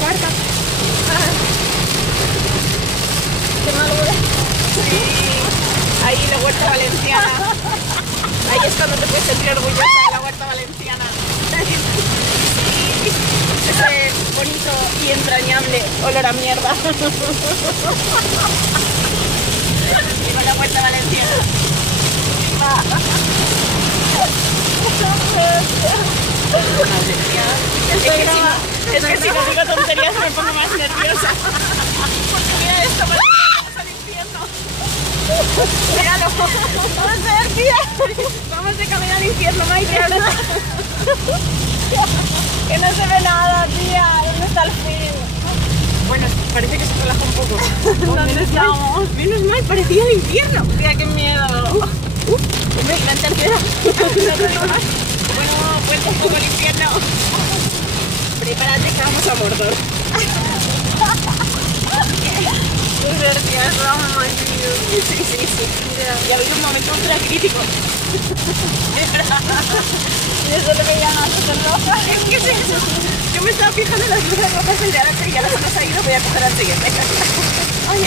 cuarta. Qué malo, ¿eh? Sí, ahí la huerta valenciana. Ahí es cuando te puedes sentir orgullosa de la huerta valenciana. Sí, ese bonito y entrañable olor a mierda. Viva la huerta valenciana. Madre mía. Es que si no digo tonterías me pongo más nerviosa. Porque mira esto, vamos al infierno. Míralo. Vamos de camino al infierno, Maite. Que no se ve nada, tía. ¿Dónde está el fin? Bueno, parece que se relaja un poco. ¿Dónde estamos? Menos mal, parecía el infierno. Tía, qué miedo. Hombre, gran tercera. No te digo más. Bueno, vuelta un poco al infierno. Prepárate que vamos a Mordor. Qué divertida, es broma, my tío. Sí. Y ha habido un momento ultra crítico. Y eso es lo que llaman luces rojas. ¿Qué es eso? Yo me estaba fijando en las luces rojas del de ahora, pero ya las hemos ido, voy a coger al siguiente. Ay.